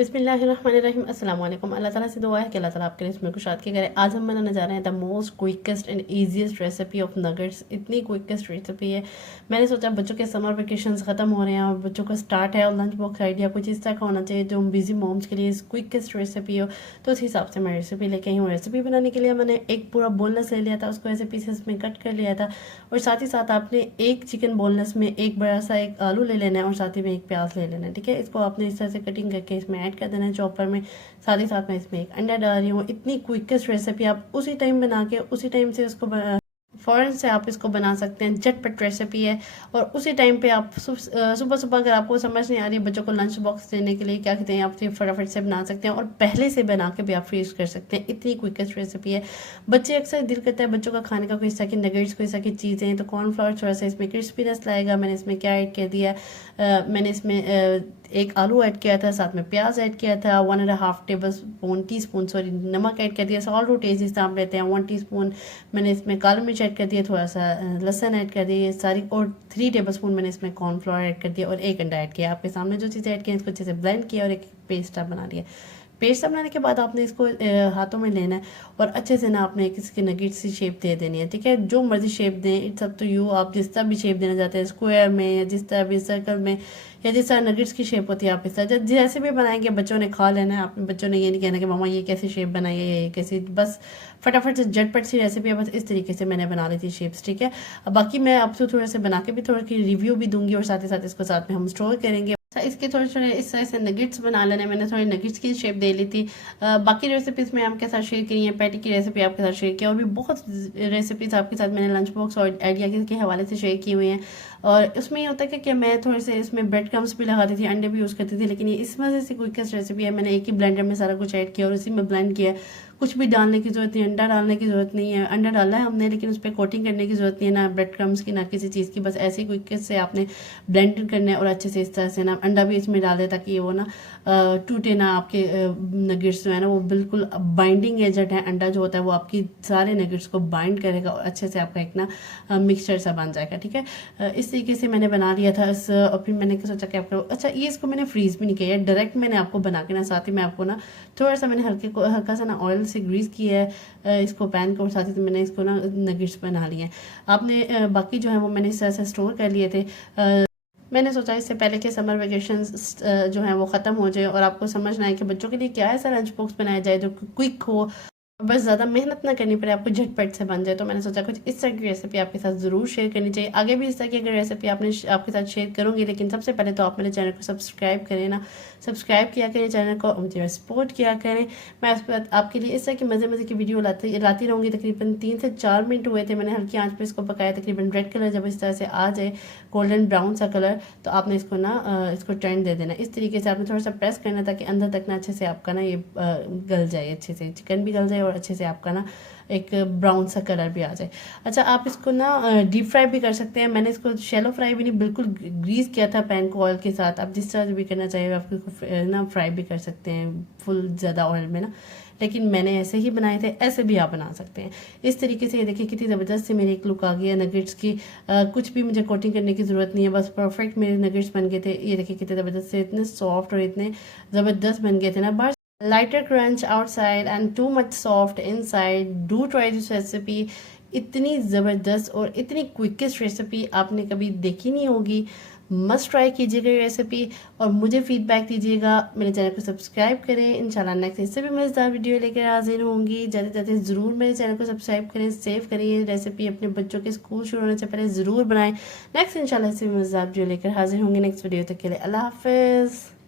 बिस्मिल्लाहिर्रहमानिर्रहीम अस्सलाम वालेकुम। अल्लाह ताला से दुआ है कि अल्लाह ताला आपके रिस्क में कुशाद की करे। आज हम बनाने जा रहे हैं the most quickest and easiest recipe of nuggets. इतनी क्विकेस्ट रेसिपी है, मैंने सोचा बच्चों के समर वेकेशंस ख़त्म हो रहे हैं और बच्चों का स्टार्ट है और लंच बॉक्स आइडिया कुछ इस तरह का होना चाहिए जो बिजी मॉम्स के लिए क्विकेस्ट रेसिपी हो। तो उस हिसाब से मैं रेसिपी लेके आई हूँ। रेसिपी बनाने के लिए मैंने एक पूरा बोनलेस ले लिया था, उसको ऐसे पीसेस में कट कर लिया था और साथ ही साथ आपने एक चिकन बोनलेस में एक बड़ा सा एक आलू ले लेना है और साथ ही में एक प्याज ले लेना है। ठीक है, इसको आपने इस तरह से कटिंग करके इसमें ऐड कर देना है चॉपर में। साथ ही साथ मैं इसमें एक अंडा डाल रही हूँ। इतनी क्विकेस्ट रेसिपी, आप उसी टाइम बना के उसी टाइम से उसको फ़ौरन से आप इसको बना सकते हैं। झटपट रेसिपी है और उसी टाइम पे आप सुबह सुबह अगर आपको समझ नहीं आ रही है बच्चों को लंच बॉक्स देने के लिए क्या कहते हैं, आप फटाफट से बना सकते हैं और पहले से बना के भी आप फ्रीज कर सकते हैं। इतनी क्विकेस्ट रेसिपी है। बच्चे अक्सर दिल करता है बच्चों का खाने का कोई इस तरह की नगेट्स, कोई इस तरह की चीज़ें हैं, तो कॉर्नफ्लावर थोड़ा सा इसमें क्रिस्पीनेस लाएगा। मैंने इसमें क्या ऐड कर दिया, मैंने इसमें एक आलू ऐड किया था, साथ में प्याज ऐड किया था, 1.5 टीस्पून सॉरी नमक ऐड कर दिया, सॉल्ट टू टेस्ट जिस तरह आप लेते हैं 1 टीस्पून। मैंने इसमें काली मिर्च ऐड कर दिया, थोड़ा सा लहसुन ऐड कर दिया, ये सारी, और 3 टेबलस्पून मैंने इसमें कॉर्नफ्लोर ऐड कर दिया और एक अंडा ऐड किया। आपके सामने जो चीज़ें ऐड की इसको अच्छे से ब्लेंड किया और एक पेस्ट आप बना लिया। पेस्ट बनाने के बाद आपने इसको हाथों में लेना है और अच्छे से ना आपने इसकी नगेट्स की शेप दे देनी है। ठीक है, जो मर्जी शेप दें, इट्स अप टू यू। आप जिस तरह भी शेप देना चाहते हैं, स्क्वायर में या जिस तरह भी सर्कल में या जिस तरह नगेट्स की शेप होती है आप इस तरह जैसे भी बनाएंगे बच्चों ने खा लेना है। आपने बच्चों ने ये नहीं कहना कि मामा ये कैसी शेप बनाई है, ये कैसी, बस फटाफट से झटपट सी रेसिपी है। बस इस तरीके से मैंने बना ली थी शेप्स। ठीक है, अब बाकी मैं आपसे थोड़ा से बना के भी थोड़ा की रिव्यू भी दूंगी और साथ ही साथ इसको साथ में हम स्टोर करेंगे। इसके थोड़े थोड़े इस तरह से नगेट्स बना लेने, मैंने थोड़ी नगेट्स की शेप दे ली थी। बाकी रेसिपीज़ मैं आपके साथ शेयर करी है, पैटी की रेसिपी आपके साथ शेयर किया और भी बहुत रेसिपीज़ आपके साथ मैंने लंच बॉक्स और आइडिया के हवाले से शेयर की हुई हैं। और उसमें ये होता है कि मैं थोड़े से इसमें ब्रेड क्रम्स भी लगाती थी, अंडे भी यूज़ करती थी, लेकिन ये इस वजह से क्विकेस्ट रेसिपी है। मैंने एक ही ब्लेंडर में सारा कुछ ऐड किया और उसी में ब्लेंड किया। कुछ भी डालने की ज़रूरत नहीं, अंडा डालने की ज़रूरत नहीं है। अंडा डाला है हमने लेकिन उस पर कोटिंग करने की ज़रूरत नहीं है, ना ब्रेड क्रम्स की ना किसी चीज़ की। बस ऐसे ही क्विकेस्ट से आपने ब्लेंड करना है और अच्छे से इस तरह से ना अंडा भी इसमें डाल दे ताकि वो ना टूटे ना, आपके नगेट्स जो है ना वो बिल्कुल बाइंडिंग एजेंट है। अंडा जो होता है वो आपकी सारे नगेट्स को बाइंड करेगा और अच्छे से आपका एक ना मिक्सचर सा बन जाएगा। ठीक है, इस तरीके से मैंने बना लिया था और फिर मैंने सोचा कि आपको अच्छा ये इसको मैंने फ्रीज भी नहीं किया, डायरेक्ट मैंने आपको बना के ना साथ ही मैं आपको ना थोड़ा सा मैंने हल्का सा ना ऑयल से ग्रीस किया है इसको पैन को और साथ ही मैंने इसको ना नगेट्स बना लिए हैं। आपने बाकी जो है वो मैंने इस तरह से स्टोर कर लिए थे। मैंने सोचा इससे पहले कि समर वेकेशंस जो है वो ख़त्म हो जाए और आपको समझ ना आए कि बच्चों के लिए क्या ऐसा लंच बॉक्स बनाया जाए जो क्विक हो, बस ज़्यादा मेहनत ना करनी पड़े, आपको झटपट से बन जाए। तो मैंने सोचा कुछ इस तरह की रेसिपी आपके साथ ज़रूर शेयर करनी चाहिए। आगे भी इस तरह की अगर रेसिपी आपके साथ शेयर करूँगी, लेकिन सबसे पहले तो आप मेरे चैनल को सब्सक्राइब करें ना, सब्सक्राइब किया करें चैनल को, मुझे सपोर्ट किया करें। मैं उसके बाद आपके लिए इस तरह की मज़े की वीडियो लाती रहूँगी। तकरीबन 3 से 4 मिनट हुए थे, मैंने हल्की आँच पर इसको पकाया। तकरीबन रेड कलर जब इस तरह से आ जाए, गोल्डन ब्राउन सा कलर, तो आपने इसको ना इसको टर्न दे देना। इस तरीके से आपने थोड़ा सा प्रेस करना ताकि अंदर तक ना अच्छे से आपका ना ये गल जाए, अच्छे से चिकन भी गल जाए और अच्छे से आपका ना एक ब्राउन सा कलर भी आ जाए। अच्छा, आप इसको ना डीप फ्राई भी कर सकते हैं। मैंने इसको शैलो फ्राई भी नहीं, बिल्कुल ग्रीस किया था पैन को ऑयल के साथ। आप जिस तरह से भी करना चाहिए आप इसको ना फ्राई भी कर सकते हैं फुल ज़्यादा ऑयल में ना, लेकिन मैंने ऐसे ही बनाए थे, ऐसे भी आप बना सकते हैं। इस तरीके से ये देखिए कितनी ज़बरदस्त से मेरी एक लुक आ गई है नगेट्स की। कुछ भी मुझे कोटिंग करने की ज़रूरत नहीं है, बस परफेक्ट मेरे नगेट्स बन गए थे। ये देखिए कितने ज़बरदस्त से, इतने सॉफ्ट और इतने ज़बरदस्त बन गए थे ना। बाहर lighter crunch outside and too much soft inside. Do try this recipe. इतनी ज़बरदस्त और इतनी क्विकेस्ट रेसिपी आपने कभी देखी नहीं होगी। मस्ट ट्राई कीजिएगा ये रेसिपी और मुझे फीडबैक दीजिएगा। मेरे चैनल को सब्सक्राइब करें। इंशाल्लाह नेक्स्ट इससे भी मज़ेदार वीडियो लेकर हाजिर होंगी। जाते जाते ज़रूर मेरे चैनल को सब्सक्राइब करें, सेव करें। ये रेसिपी अपने बच्चों के स्कूल शुरू होने से पहले ज़रूर बनाएं। नेक्स्ट इंशाल्लाह इससे भी मज़ेदार वीडियो लेकर हाजिर होंगे नेक्स्ट वीडियो तक के लिए अल्लाह हाफ़िज़।